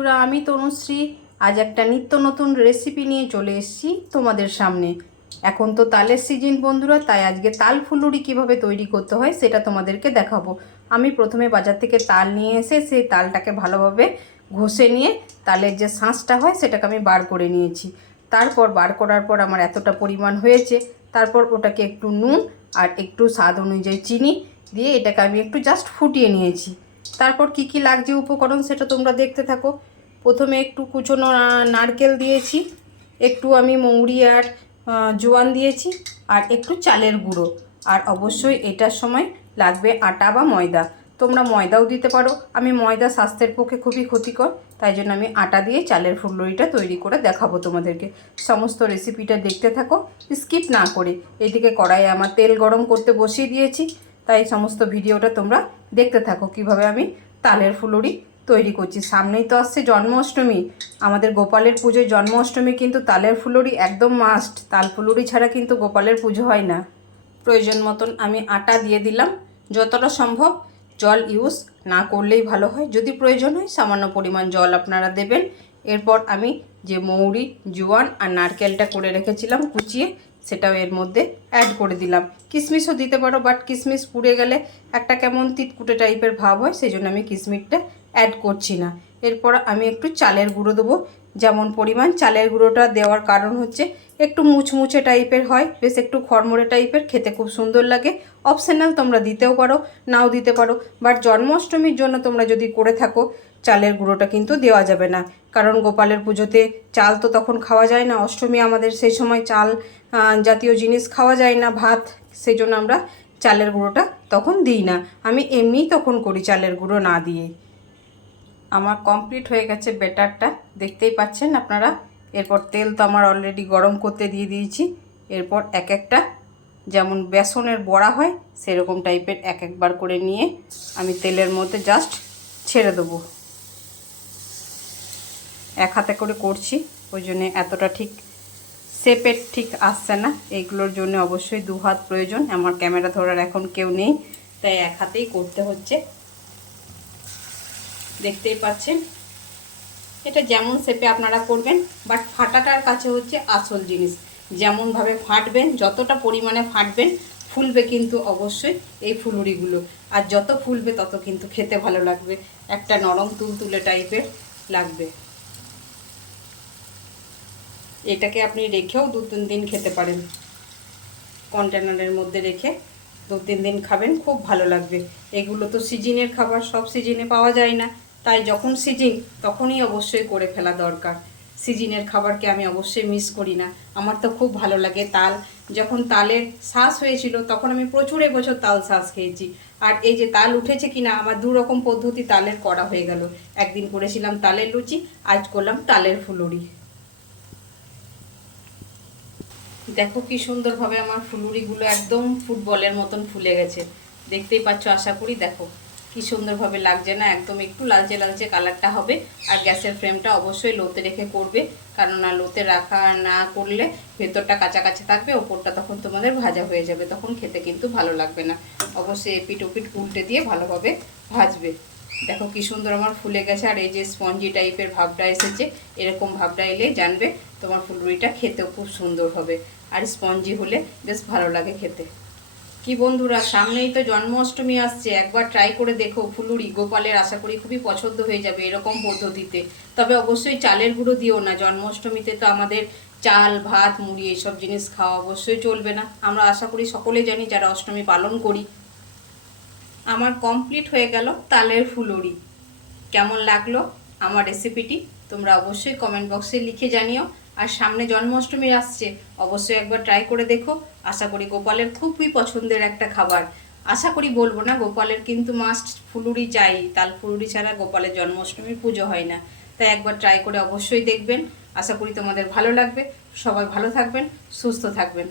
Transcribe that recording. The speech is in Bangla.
বন্ধুরা, আমি তনুশ্রী। আজ একটা নিত্য নতুন রেসিপি নিয়ে চলে এসেছি তোমাদের সামনে। এখন তো তালের সিজন বন্ধুরা, তাই আজকে তাল ফুলুরি কীভাবে তৈরি করতে হয় সেটা তোমাদেরকে দেখাবো। আমি প্রথমে বাজার থেকে তাল নিয়ে এসে সেই তালটাকে ভালোভাবে ঘষে নিয়ে তালের যে শাঁসটা হয় সেটাকে আমি বার করে নিয়েছি। তারপর বার করার পর আমার এতটা পরিমাণ হয়েছে, তারপর ওটাকে একটু নুন আর একটু স্বাদ অনুযায়ী চিনি দিয়ে এটাকে আমি একটু জাস্ট ফুটিয়ে নিয়েছি। তারপর কি কি লাগছে উপকরণ সেটা তোমরা দেখতে থাকো। প্রথমে একটু কুচনো নারকেল দিয়েছি, একটু আমি মৌরি আর জোয়ান দিয়েছি, আর একটু চালের গুঁড়ো। আর অবশ্যই এটার সময় লাগবে আটা বা ময়দা। তোমরা ময়দাও দিতে পারো। আমি ময়দা স্বাস্থ্যের পক্ষে খুবই ক্ষতিকর, তাই জন্য আমি আটা দিয়ে চালের ফুলুরিটা তৈরি করে দেখাবো তোমাদেরকে। সমস্ত রেসিপিটা দেখতে থাকো স্কিপ না করে। এদিকে কড়াইয়ে আমার তেল গরম করতে বসিয়ে দিয়েছি, তাই সমস্ত ভিডিওটা তোমরা দেখতে থাকো কীভাবে আমি তালের ফুলুরি তৈরি করছি। সামনেই তো আসছে জন্মাষ্টমী। আমাদের গোপালের পুজোয় জন্মাষ্টমী কিন্তু তালের ফুলুরি একদম মাস্ট তাল ফুলুরি ছাড়া কিন্তু গোপালের পুজো হয় না। প্রয়োজন মতন আমি আটা দিয়ে দিলাম। যতটা সম্ভব জল ইউজ না করলেই ভালো হয়। যদি প্রয়োজন হয় সামান্য পরিমাণ জল আপনারা দেবেন। এরপর আমি যে মৌরি, জোয়ান আর নারকেলটা করে রেখেছিলাম কুচিয়ে, সেটাও এর মধ্যে অ্যাড করে দিলাম। কিশমিশও দিতে পারো বাট কিশমিশ পুড়ে গেলে একটা কেমন তিতকুটে টাইপের ভাব হয় সেই জন্য আমি কিশমিশটা অ্যাড করছি না। এরপর আমি একটু চালের গুঁড়ো দেবো। যেমন পরিমাণ চালের গুঁড়োটা দেওয়ার কারণ হচ্ছে, একটু মুচমুচে টাইপের হয়, বেশ একটু খড়মড়ে টাইপের, খেতে খুব সুন্দর লাগে। অপশানাল তোমরা দিতেও পারো, নাও দিতে পারো। বাট জন্মাষ্টমীর জন্য তোমরা যদি করে থাকো, চালের গুঁড়োটা কিন্তু দেওয়া যাবে না। কারণ গোপালের পুজোতে চাল তো তখন খাওয়া যায় না। অষ্টমী আমাদের সেই সময় চাল জাতীয় জিনিস খাওয়া যায় না, ভাত সেই জন্য আমরা চালের গুঁড়োটা তখন দিই না। আমি এমনিই তখন করি চালের গুঁড়ো না দিয়ে। আমার কমপ্লিট হয়ে গেছে বেটারটা দেখতেই পাচ্ছেন আপনারা? এরপর তেল তো আমার অলরেডি গরম করতে দিয়ে দিয়েছি। এরপর এক একটা, যেমন বেসনের বড়া হয়, সেরকম টাইপের এক একবার করে নিয়ে আমি তেলের মধ্যে জাস্ট ছেড়ে দেবো। এক হাতে করে করছি, ওই জন্যে এতটা ঠিক শেপের ঠিক আসছে না। এইগুলোর জন্য অবশ্যই দু হাত প্রয়োজন। আমার ক্যামেরা ধরার এখন কেউ নেই, তাই এক হাতেই করতে হচ্ছে। দেখতেই পাচ্ছেন। এটা যেমন শেপে আপনারা করবেন বাট ফাটাটার কাছে হচ্ছে আসল জিনিস। যেমনভাবে ফাটবেন, যতটা পরিমাণে ফাটবেন, ফুলবে কিন্তু অবশ্যই এই ফুলুরিগুলো। আর যত ফুলবে তত কিন্তু খেতে ভালো লাগবে। একটা নরম তুলতুলে টাইপের লাগবে। এটাকে আপনি রেখেও দু তিন দিন খেতে পারেন। কন্টেনারের মধ্যে রেখে দু তিন দিন খাবেন, খুব ভালো লাগবে। এগুলো তো সিজনের খাবার, সব সিজনে পাওয়া যায় না। তাই যখন সিজিন, তখনই অবশ্যই করে ফেলা দরকার। সিজিনের খাবারকে আমি অবশ্যই মিস করি না। আমার তো খুব ভালো লাগে তাল। যখন তালের শ্বাস হয়েছিল, তখন আমি প্রচুর এবছর তাল শ্বাস খেয়েছি। আর এই যে তাল উঠেছে কিনা, আমার দু রকম পদ্ধতি তালের করা হয়ে গেল। একদিন করেছিলাম তালের লুচি, আজ করলাম তালের ফুলুরি। দেখো কি সুন্দরভাবে আমার ফুলুরিগুলো একদম ফুটবলের মতন ফুলে গেছে। দেখতেই পাচ্ছ, আশা করি দেখো। কি সুন্দরভাবে লাগছে না, একদম একটু লালচে লালচে কালারটা হবে। আর গ্যাসের ফ্লেমটা অবশ্যই লোতে রেখে করবে কেননা লোতে রাখা না করলে ভেতরটা কাঁচা থাকবে, ওপরটা তখন তোমাদের ভাজা হয়ে যাবে, তখন খেতে কিন্তু ভালো লাগবে না। অবশ্যই এপিট ওপিট উল্টে দিয়ে ভালোভাবে ভাজবে। দেখো কি সুন্দর আমার ফুলে গেছে, আর এই যে স্পঞ্জি টাইপের ভাবটা এসেছে, এরকম ভাবটা এলে জানবে তোমার ফুলুরিটা খেতেও খুব সুন্দর হবে। আর স্পঞ্জি হলে বেশ ভালো লাগে খেতে। কি বন্ধুরা, সামনেই তো জন্মাষ্টমী আসছে, একবার ট্রাই করে দেখো ফুলুরি, গোপালের আশা করি খুবই পছন্দ হয়ে যাবে এরকম পদ্ধতিতে। তবে অবশ্যই চালের গুঁড়ো দিও না, জন্মাষ্টমীতে তো আমাদের চাল, ভাত, মুড়ি এইসব জিনিস খাওয়া অবশ্যই চলবে না। আমরা আশা করি সকলে জানি যারা অষ্টমী পালন করি। আমার কমপ্লিট হয়ে গেল তালের ফুলুরি। কেমন লাগল আমার রেসিপিটি তোমরা অবশ্যই কমেন্ট বক্সে লিখে জানিও। আর সামনে জন্মাষ্টমী আসছে, অবশ্যই একবার ট্রাই করে দেখো। আশা করি গোপালের খুবই পছন্দের একটা খাবার। আশা করি বলব না, গোপালের কিন্তু মাস্ট ফুলুরি চাই। তাল ফুলুরি ছাড়া গোপালের জন্মাষ্টমীর পুজো হয় না। তাই একবার ট্রাই করে অবশ্যই দেখবেন। আশা করি তোমাদের ভালো লাগবে। সবাই ভালো থাকবেন, সুস্থ থাকবেন।